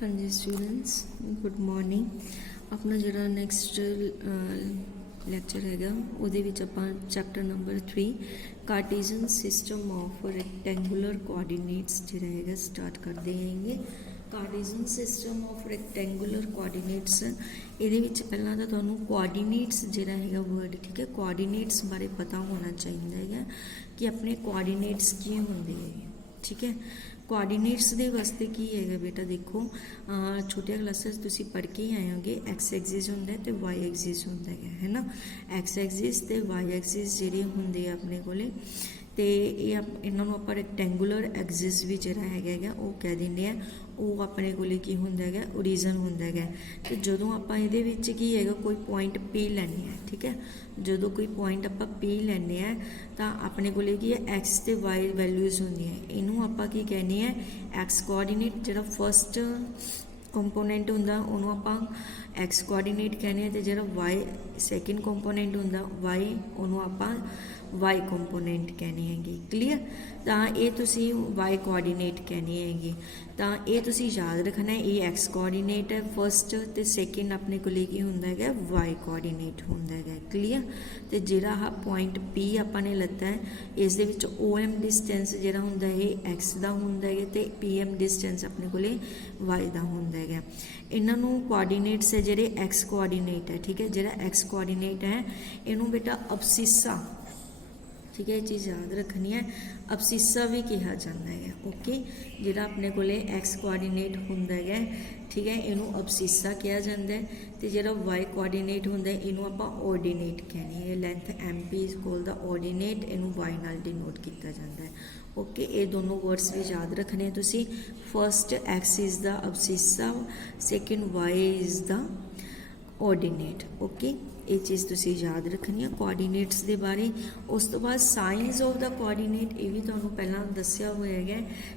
हाँ जी students, good morning. अपना जो नैक्सट लैक्चर है ਉਹਦੇ ਵਿੱਚ ਆਪਾਂ chapter number 3 Cartesian system of rectangular coordinates ਜਿਹੜਾ ਹੈਗਾ स्टार्ट करते हैं। Cartesian system of rectangular coordinates ਇਹਦੇ ਵਿੱਚ ਪਹਿਲਾਂ ਤਾਂ ਤੁਹਾਨੂੰ कोआर्डिनेट्स ਜਿਹੜਾ ਹੈਗਾ वर्ड ठीक है कोआर्डिनेट्स बारे पता होना चाहिए है कि अपने कोआर्डिनेट्स की होंगे ठीक है। कोआर्डिनेट्स के वास्ते की है बेटा देखो छोटिया क्लासा तुसी पढ़ के ही आए होंगे एक्स एक्सिस होंगे तो वाई एक्सिस होंगे है ना। एक्स एक्सिस तो वाई एक्सिस जिहड़े होंगे अपने कोले तो इन्हों आप रैक्टेंगुलर एक्सिस भी जोड़ा है वो कह देंगे वो अपने को की होंगे है ओरिजन होंगे। तो जो आप ये की है कोई पॉइंट पी लैने हैं ठीक है, जो कोई पॉइंट आप पी लैने हैं तो अपने को की है एक्स तो वाई वैल्यूज़ होंगी इनू आप की कहने हैं एक्स कोआर्डिनेट जो फस्ट कंपोनेंट होंगे उन्होंने आप एक्स कोआर्डिनेट कहने हैं तो जो वाई सैकेंड कंपोनेंट होंगे वाई उन्होंने आप वाई कंपोनेंट कहने हैं। क्लीयर तो ये तुसी वाई कोआर्डिनेट कहने हैं तो ये तुसी याद रखना है ये एक्स कोआर्डिनेट है फस्ट तो सैकेंड अपने को की होंगे है वाई कोआर्डिनेट होंगे है। क्लीयर तो जोड़ा पॉइंट पी अपने लता है इस ओ एम डिस्टेंस जो होंगे है एक्स का होंगे है तो पी एम डिस्टेंस अपने को वाई का होंगे है। इन्हों कोआर्डिनेट्स है जोड़े एक्स कोआर्डिनेट है ठीक है, जो एक्स कोआर्डिनेट है इनू बेटा अबसीसा ठीक है, ये चीज़ याद रखनी है अबसीसा भी कहा जाता है ओके। जो अपने को एक्स कोआर्डिनेट होंगे है ठीक है इनू अबसीसा कहा जाता है तो जो वाई कोआर्डिनेट होंगे इनू आप ऑर्डिनेट कहने हैं। Length M P is called the ordinate इनू वाई नाल डिनोट किया जाता है ओके। ये दोनों वर्ड्स भी याद रखने हैं तुसी। First X is the abscissa second Y is the ordinate okay. ये चीज़ तुसी याद रखनी है कोआर्डिनेट्स के बारे। उस तो बाद साइंस ऑफ द कोआर्डिनेट ये भी तुहानू पहला दसिया हुआ है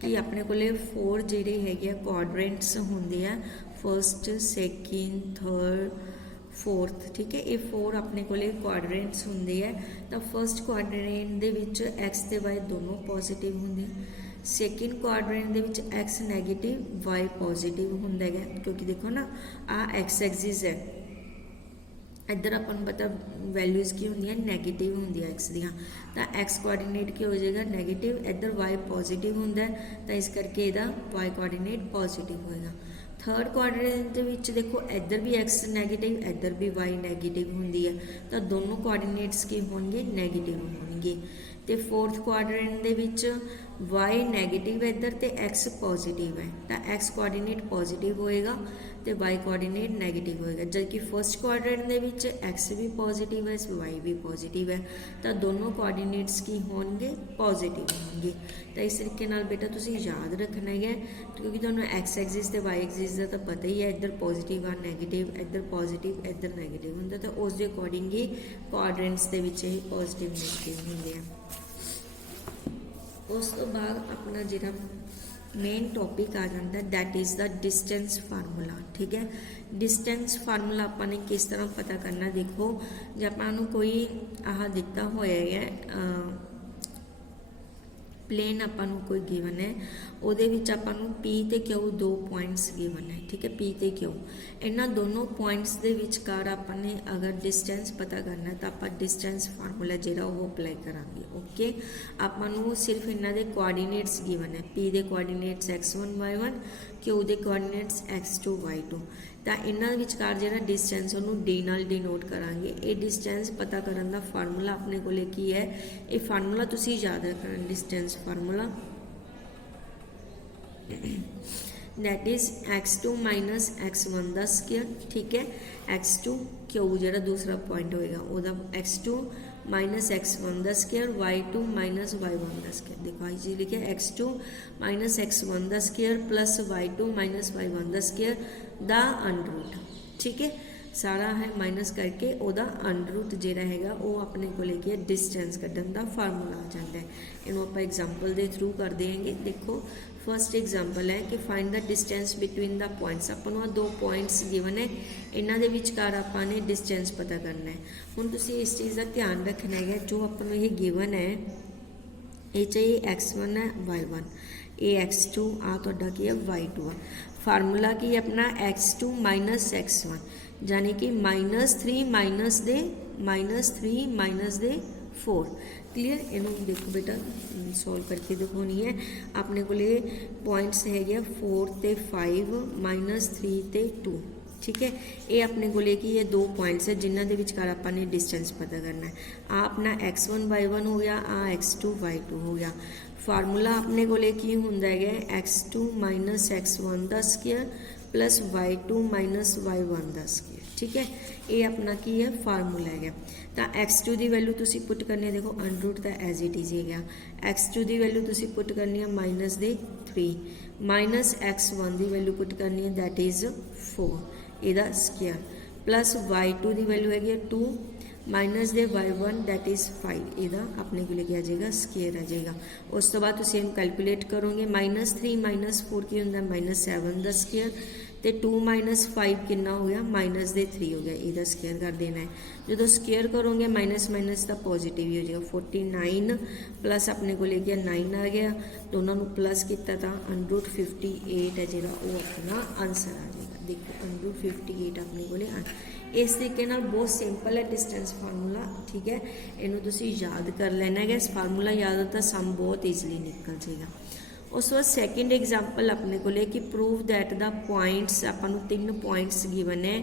कि अपने को 4 जोड़े है क्वाड्रेंट्स होंगे है फस्ट सैकेंड थर्ड फोर्थ ठीक है। ये 4 अपने को क्वाड्रेंट्स होंगे है तो फस्ट क्वाड्रेंट दे विच एक्स ते वाई दोनों पॉजिटिव होंगे, सैकेंड क्वाड्रेंट दे विच एक्स नैगेटिव वाई पॉजिटिव होंगे है क्योंकि देखो ना आ एक्स एक्सिस है इधर अपन पता वैल्यूज़ की होंगी नैगेटिव होंगी एक्स दियाँ तो एक्स कोआर्डिनेट की हो जाएगा नैगेटिव, इधर वाई पॉजिटिव होंगे तो इस करके इहदा वाई कोआर्डिनेट पॉजिटिव होएगा। थर्ड क्वाड्रेंट विच देखो इधर भी एक्स नैगेटिव इधर भी वाई नैगेटिव होंगी है तो दोनों कोआर्डिनेट्स की होंगे नैगेटिव होंगे। तो फोर्थ क्वाड्रेंट दे विच वाई नैगेटिव इधर तो एक्स पॉजिटिव है तो एक्स कोआर्डिनेट पॉजिटिव होएगा तो वाई कोआर्डिनेट नैगेटिव होएगा। जबकि फस्ट क्वाड्रेंट दे विच एक्स भी पॉजिटिव है वाई भी पॉजिटिव है तो दोनों कोआर्डिनेट्स की होंगे पॉजिटिव होंगे। तो इस तरीके नाल बेटा तुसी याद रखना है क्योंकि तुहानू एक्स एक्सिस ते वाई एक्सिस का तो पता ही है इधर पॉजिटिव आ नैगेटिव इधर पॉजिटिव इधर नैगेटिव होंगे तो उस दे अकॉर्डिंग ही क्वाड्रेंट्स दे विच ही पॉजिटिव नैगेटिव होंगे। उस तो बाद अपना जो मेन टॉपिक आ जाता है that is the distance formula ठीक है। डिस्टेंस फार्मूला अपने किस तरह पता करना देखो जो अपना कोई आह दिता होया है प्लेन अपन कोई गिवन है ਉਹਦੇ ਵਿੱਚ ਆਪਾਂ ਨੂੰ P ਤੇ Q 2 पॉइंट्स गिवन है ठीक है। P ਤੇ Q इन्हों दोनों पॉइंट्स ਦੇ ਵਿਚਕਾਰ ਆਪਾਂ ਨੇ अगर डिस्टेंस पता करना है तो आप डिस्टेंस फार्मूला ਜਿਹੜਾ ਉਹ अप्लाई करांगे ओके। ਆਪਾਂ ਨੂੰ सिर्फ इन्हों के कोआर्डिनेट्स गिवन है P के कोआर्डिनेट्स x1 y1 Q के कोआर्डिनेट्स x2 y2 तो इन्हों विचकार जो डिस्टेंस उन्होंने डी नाल डिनोट करांगे। ये डिस्टेंस पता करने का फार्मूला अपने को की है ये फार्मूला तुसी याद रखना distance formula that is x2 minus x1 का स्केयर ठीक है। x2 Q जो दूसरा पॉइंट होएगा वह x2 माइनस x1 का स्केयर y2 माइनस y1 का स्केयर। देखो आई चीज लिखे x2 माइनस x1 का square plus y2 minus y1 का स्केयर दा अंडर ठीक है। सारा है माइनस करके वह अंडर जोड़ा है वो अपने को लेके डिस्टेंस कढ़न का फार्मूला आ जाता है। इनू आप एग्जाम्पल के थ्रू कर देंगे। देखो फस्ट एग्जाम्पल है कि find the distance between the points upon 2 points given है इन्हों के विचकार आपने डिस्टेंस पता करना है। हुण तुसीं इस चीज़ का ध्यान रखना है जो अपन ये गिवन है ये चाहिए x1 है y1 ए x2 आ तुहाडा की है y2 आ। फार्मूला की है अपना x2 माइनस x1 यानी कि -3 माइनस दे 4। क्लीयर। इनू देखो बेटा सॉल्व करके दिखानी है। अपने को पॉइंट्स है 4 ते 5 -3 ते 2। ठीक है, ये अपने को की है 2 पॉइंट्स है जिन्हों के विचकार आपने डिस्टेंस पता करना है। आ अपना x1 y1 हो गया, आ x2 y2 हो गया। फार्मूला अपने को की होंदा है x2 माइनस x1 का square plus y2 minus y1 का स्केयर। ठीक है, ये अपना की है फार्मूला है। तो x2 की वैल्यू तुसी पुट करनी है, देखो अंडरूट तो एज इट इज है। x2 की वैल्यू तुसी पुट करनी है -3 माइनस x1 की वैल्यू पुट करनी है दैट इज 4 ਇਹਦਾ स्केयर प्लस y2 की वैल्यू है 2 minus they y1 that is 5 ਇਹਦਾ अपने को लेके आ जाएगा स्केयर आ जाएगा। उस तो बाद तुम कैलकुलेट करोगे -3 माइनस 4 की होंगे -7 का स्केयर तो 2 माइनस 5 कितना हो गया -3 हो गया। ਇਹਦਾ स्केयर कर देना है। जो स्केयर करोगे माइनस माइनस का पॉजिटिव ही हो जाएगा। 49 प्लस अपने को लेके 9 आ गया, दोनों को प्लस किया था √58 है जो अपना आंसर आ जाएगा। देखो √58 अपने को इस तरीके बहुत सिंपल है डिस्टेंस फार्मूला। ठीक है, इनू तुसी याद कर लेना है। इस फार्मूला याद हो तो सम बहुत ईजली निकल जाएगा। उस बाद सैकेंड एग्जाम्पल अपने को कि प्रूव दैट द पॉइंट्स अपन 3 पॉइंट्स गिवन है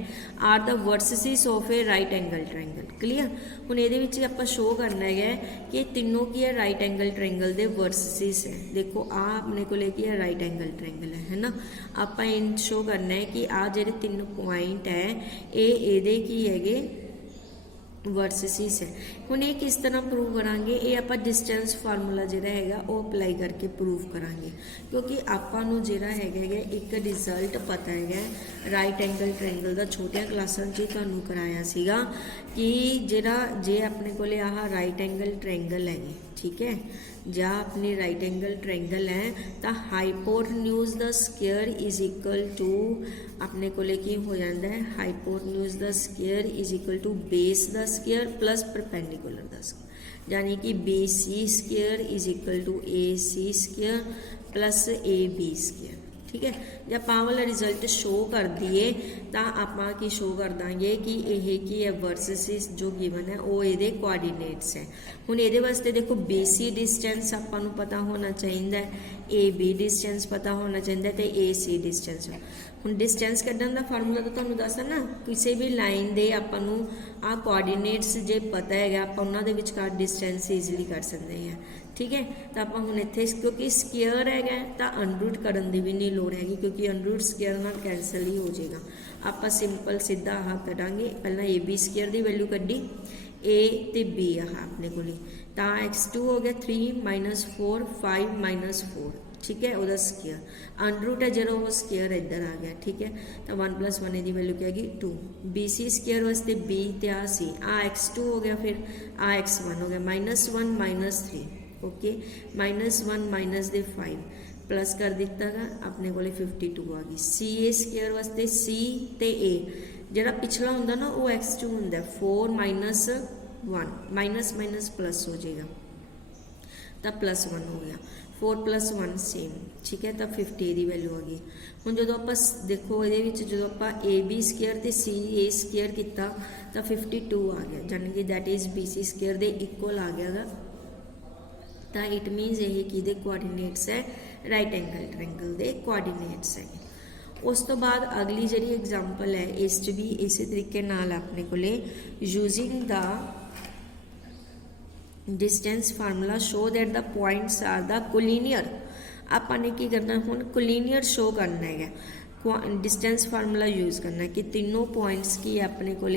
are the vertices of a right angle triangle. Clear. हुण ये आप शो करना है कि तीनों की है राइट एंगल ट्रायंगल के वर्सिस है। देखो आ अपने को की है राइट एंगल ट्रायंगल है ना। आप इन शो करना है कि आ जो 3 पॉइंट है ये की है वर्सिस है। हुण ये किस तरह प्रूव करांगे, ये आप डिस्टेंस फार्मूला जो है वो अप्लाई करके प्रूव करांगे, क्योंकि आपू जो है एक रिजल्ट पता है राइट एंगल ट्रायंगल का छोटिया क्लासा तुहानू कराया सीगा कि जरा जे अपने को आह राइट एंगल ट्रायंगल है। ठीक है, जहाँ अपनी राइट एंगल ट्रायंगल है तो hypotenuse the square is equal to अपने को की हो जाता है hypotenuse the square is equal to base the square plus perpendicular the square, यानी कि B C square is equal to A C square plus A B square. ठीक है, जब आप वाला रिजल्ट शो कर दिए तो आप की शो कर देंगे कि यह की है वर्सिस जो गिवन है वो ये कोआर्डीनेट्स है। हुण ये वास्ते देखो बी सी डिस्टेंस आपको पता होना चाहिए, ए बी डिस्टेंस पता होना चाहिए तो ए सी डिस्टेंस। हुण डिस्टेंस कड्ढण का फार्मूला तो तुहानूं दस्सा ना, किसी भी लाइन के आपू आ कोआर्डीनेट्स जे पता है आप उन्हां दे विचकार डिस्टेंस ईजिली कर सकते हैं। ठीक है, तो आप हुण इत्थे क्योंकि स्केयर है तो अंडरूट करन दी भी नहीं लोड़ हैगी, क्योंकि अंडरूट स्केयर नाल कैंसल ही हो जाएगा। आप सिंपल सीधा आह करेंगे, पहला ए बी स्केयर की वैल्यू कड्ढी ए तो बी आह अपने को तो x2 हो गया 3 माइनस 4 5 माइनस 4। ठीक है, वह स्केयर अंडरूट है जो वो स्केयर इधर आ गया। ठीक है, तो 1 + 1 की वैल्यू क्या है 2। बी सी स्केयर वास्ते बी तो आ सी आ x2 हो गया, फिर आ x1 हो गया -1 -3 ओके -1 माइनस दे 5 प्लस कर दिता गा अपने को 52 आ गई। सी ए स्केयर वास्ते सी तो ए जरा पिछला होंदा ना वो x2 होंदा 4 माइनस 1 माइनस माइनस प्लस हो जाएगा तो +1 हो गया। 4 + 1 सेम। ठीक है, तो 50 की वैल्यू आ गई। हुण जो आप देखो ये जो आप ए बी स्केयर तो सी ए स्केयर किया तो 52 आ गया, यानी कि that is B C square के इक्वल आ गया। तो इट मीनस ये कि कोआर्डीनेट्स है राइट एंगल ट्रायंगल के कोआर्डीनेट्स है। उस तो बाद अगली जी एग्जाम्पल है इस भी इस तरीके नाल अपने को using the distance formula show that the points are the collinear. आपने की करना हुण कोलिनियर शो करना है, डिस्टेंस फार्मूला यूज करना है कि तीनों पॉइंट्स की अपने को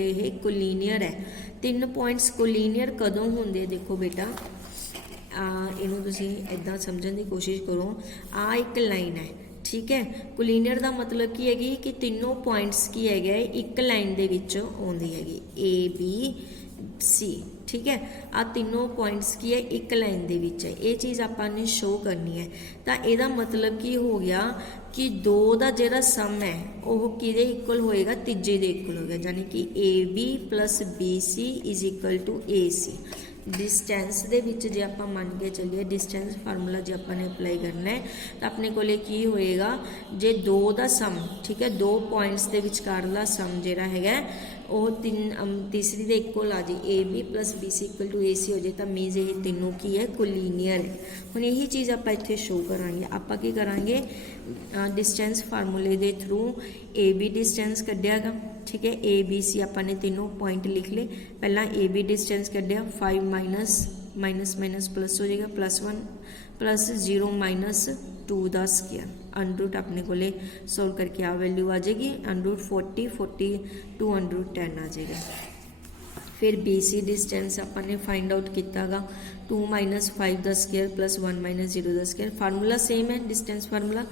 कोलिनियर है। 3 पॉइंट्स कोलिनियर कदों होंगे, देखो बेटा इनू तुसी इदां समझने की कोशिश करो। आ एक लाइन है। ठीक है, कोलिनियर का मतलब की है कि तीनों पॉइंट्स की है एक लाइन दे विच आउंदी हैगी ए बी सी। ठीक है, आ तीनों पॉइंट्स की है एक लाइन दे विच है, ये चीज़ आपने शो करनी है। तो यदा मतलब की हो गया कि 2 का जिहड़ा सम है वह किहदे इक्वल होएगा, तीजे दे इक्वल हो गया, यानी कि A B plus B C is equal to A C. Distance दे विच जे आपां मान के चलिए डिस्टेंस फार्मूला जे आपां ने अप्लाई करना है तो अपने कोले की होएगा जे दो दा सम ठीक है दो पॉइंट्स दे विचकारला सम जिहड़ा हैगा ਉਹ तीसरी ਦੇ इक्वल आ जाए A B plus B C equal to A C हो जाए तो मीनस ये तीनों की है कोलीनियर है। हुण यही चीज़ आप इत्थे शो करांगे आपां की करांगे डिस्टेंस फार्मूले के थ्रू ए बी डिस्टेंस कढ़िया गा ठीक है ए बी सी आपां ने तीनों पॉइंट लिख ले पहला ए बी डिस्टेंस कढ़िया 5 माइनस माइनस माइनस प्लस हो जाएगा +1 प्लस 0 माइनस 2 का स्क्वायर अंडरूट अपने को सोल्व करके आ वैल्यू आ जाएगी अंडरूट 40 टू अंडरूट 10 आ जाएगा। फिर बी सी डिस्टेंस अपने फाइंड आउट किया गा 2 माइनस 5 का स्क्वायर प्लस 1 माइनस 0 का स्क्वायर फार्मूला सेम है डिस्टेंस फार्मूला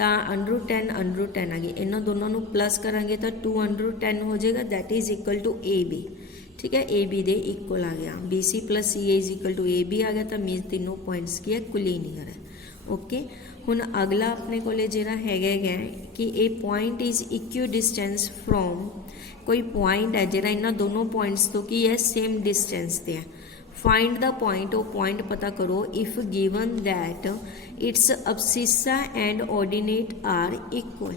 तो अंडरूट 10 आ गई इन्हों दोनों को प्लस करांगे तो 2 अंडरूट 10 हो जाएगा that is equal to A B ठीक है ए बी दे इक्वल आ गया B C plus C A is equal to A B आ गया तो मीन तीनों पॉइंट्स की है कोलीनियर है ओके। हुण अगला अपने को जिहड़ा हैगा कि ए पॉइंट इज इक्यू डिस्टेंस फ्रॉम कोई पॉइंट है जिहड़ा इन्हां दोनों पॉइंट्स तो की है सेम डिस्टेंस ते है फाइंड द पॉइंट वो पॉइंट पता करो if given that it's abscissa and ordinate are equal.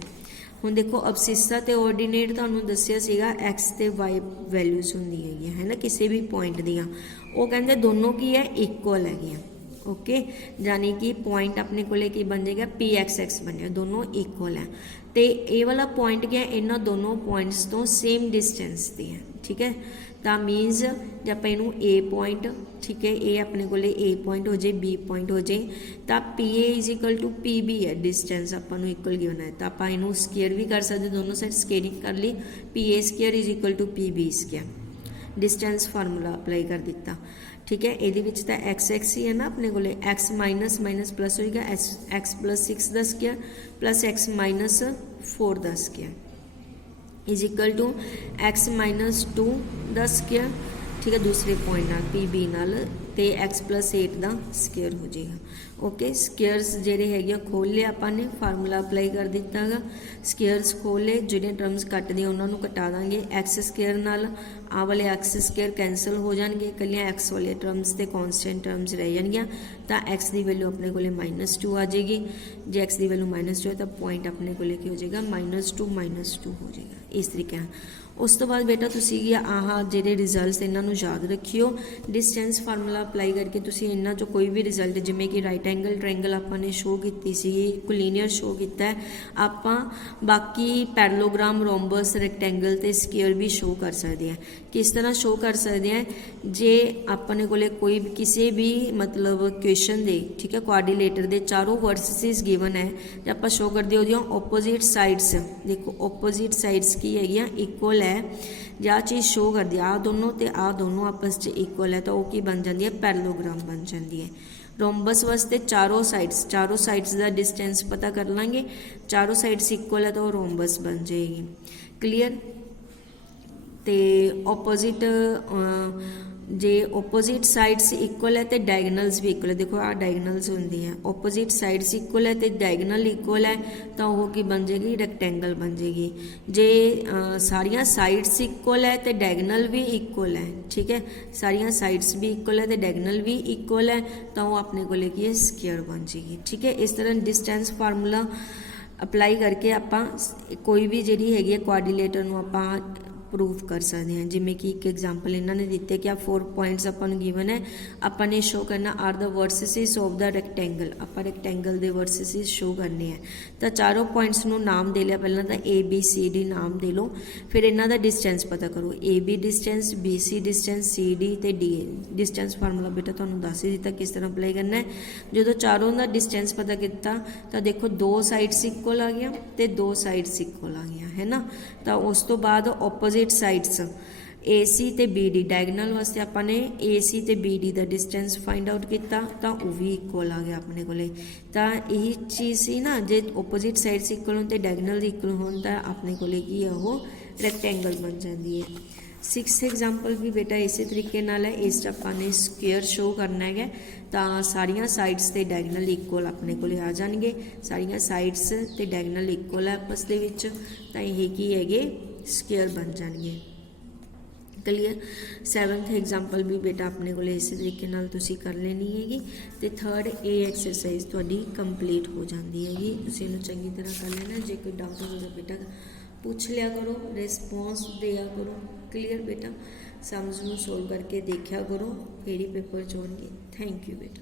हुण देखो अबसिसा ते ऑर्डिनेट तुहानूं दस्सिया सीगा एक्स ते वाई वैल्यूज हुंदी है ना किसी भी पॉइंट दियां वो कहंदे दोनों की है इक्वल है ओके यानी कि पॉइंट अपने को की बन जाएगा पी एक्स एक्स बन जाएगा दोनों इक्वल है तो ये वाला पॉइंट क्या है इन्होंने दोनों पॉइंट्स तो सेम डिस्टेंस दी है ठीक है तो मीनस जब आप इनू ए पॉइंट ठीक है ये अपने को ए पॉइंट हो जाए बी पॉइंट हो जाए तो P A is equal to P B है डिस्टेंस अपन इक्वल गिवन है तो आप इनू स्केयर भी कर सकते दोनों साइड स्केयरिंग कर ली P A square is equal to P B square distance formula apply कर दिता ठीक है ये तो एक्स एक्स ही है ना अपने को एक्स माइनस माइनस प्लस होगा एक्स प्लस 6 का स्क्वायर प्लस एक्स माइनस 4 का square is equal to X minus 2 का स्क्वायर ठीक है दूसरे पॉइंट नाल पी बी नाल ते एक्स प्लस 8 का स्क्वायर हो जाएगा ओके। स्केयर्स जेडे है खोल लिया अपने फार्मूला अप्लाई कर दिता है स्केयर्स खोल ले जो टर्म्स कट दी उन्होंने कटा देंगे एक्स स्केयर नाल आ वाले एक्स स्केयर कैंसल हो जाएंगे कलियाँ एक्स वाले टर्म्स तो कॉन्स्टेंट टर्म्स रह जाएगियाँ तो एक्स की वैल्यू अपने को -2 आ जाएगी जो एक्स की वैल्यू -2 है तो पॉइंट अपने को हो जाएगा -2 हो जाएगा इस तरीके। उस तो बाद बेटा तुसी आह जेडे रिजल्ट्स इन्हों याद रखियो डिस्टेंस फार्मूला अप्लाई करके तुसी इन्हों चो कोई भी रिजल्ट जिमें कि राइट एंगल ट्रायंगल आपने शो की सी कोलीनियर शो किया है आप बाकी पैरेललोग्राम रोम्बस रेक्टेंगल तो स्केयर भी शो कर सकते हैं किस तरह शो कर सकते हैं जे अपने को कोई किसी भी मतलब क्वेश्चन दे ठीक है कोआर्डिनेटर के चारों वर्सिस गिवन है जो आप शो कर दिए ओपोजिट साइड्स देखो ओपोजिट साइड्स की है इक्वल है या चीज़ शो कर दी आ दोनों आपस च इक्वल है तो वो की बन जाती है पैरेललोग्राम बन जाती है। रोम्बस वास्ते चारों साइड्स का डिस्टेंस पता कर लेंगे चारों साइड्स इक्वल है तो वो रोम्बस बन जाएगी क्लीयर। तो ओपोजिट जे ओपोजिट साइड्स इक्वल है तो डायगनल्स भी इक्वल है देखो आ डायगनल्स होंगी हैं ओपोजिट साइड्स इक्वल है तो डायगनल इक्वल है तो वह की बन जाएगी रेक्टेंगल बन जाएगी जे सारिया साइड्स इक्वल है तो डायगनल भी इक्वल है ठीक है सारिया साइड्स भी इक्वल है तो डायगनल भी इक्वल है तो वह अपने को लेके स्क्वायर बन जाएगी ठीक है। इस तरह डिस्टेंस फार्मूला अप्लाई करके आप कोई भी जी है कोआर्डिनेटर आप प्रूफ कर सकते हैं जिमें कि एक एग्जाम्पल इन्होंने दिते कि 4 पॉइंट्स अपन गिवन है अपने शो करना are the vertices of the rectangle आप रेक्टेंगल के वर्सिस शो करने हैं तो चारों पॉइंट्स को नाम दे लिया पहला तो ए बी सी डी नाम दे लो फिर इन्हों का डिस्टेंस पता करो A B distance B C distance C D तो डी डिस्टेंस फार्मूला बेटा तुहानूं दस ही दिता किस तरह अप्लाई करना है जो चारों का डिस्टेंस पता किया तो देखो 2 साइड्स इक्वल आ गया तो 2 साइड्स इक्वल आ गया है ना तो उस तो बाद ओपोजिट साइड्स ए सी तो बी डी डायगनल वास्ते आपने ए सी तो बी डी का डिस्टेंस फाइंड आउट किया तो वह भी इक्वल आ गया अपने को तो यही चीज़ सी ना जे ओपोजिट साइड्स इक्वल हो तो डायगनल इक्वल हो तो अपने को की है वो रेक्टेंगल बन जाती है। 6th एग्जाम्पल भी बेटा इस तरीके नाल है इस अपने स्क्वेयर शो करना है तो सारिया साइड्स तो डायगनल इक्वल अपने को आ जाएंगे सारिया साइड्स तो डायगनल इक्वल है आपस के तो यही की है स्क्वेयर बन जाएंगे ਕਲੀਅਰ। 7th ਐਗਜ਼ਾਮਪਲ ਵੀ ਬੇਟਾ ਆਪਣੇ ਕੋਲ ਇਸੇ ਤਰੀਕੇ ਨਾਲ ਤੁਸੀਂ ਕਰ ਲੈਣੀ ਹੈਗੀ ਤੇ 3rd ਇਹ ਐਕਸਰਸਾਈਜ਼ ਤੁਹਾਡੀ ਕੰਪਲੀਟ ਹੋ ਜਾਂਦੀ ਹੈਗੀ। ਤੁਸੀਂ ਇਹਨੂੰ ਚੰਗੀ ਤਰ੍ਹਾਂ ਕਰ ਲੈਣਾ। ਜੇ ਕੋਈ ਡਾਊਟ ਹੋਵੇ ਬੇਟਾ ਪੁੱਛ ਲਿਆ ਕਰੋ, ਰਿਸਪੌਂਸ ਦਿਆ ਕਰੋ। ਕਲੀਅਰ ਬੇਟਾ, ਸਮਝ ਨੂੰ ਸੋਲਵ ਕਰਕੇ ਦੇਖਿਆ ਕਰੋ, ਫਿਰ ਹੀ ਪੇਪਰ 'ਚ ਆਉਣਗੇ। ਥੈਂਕ ਯੂ ਬੇਟਾ।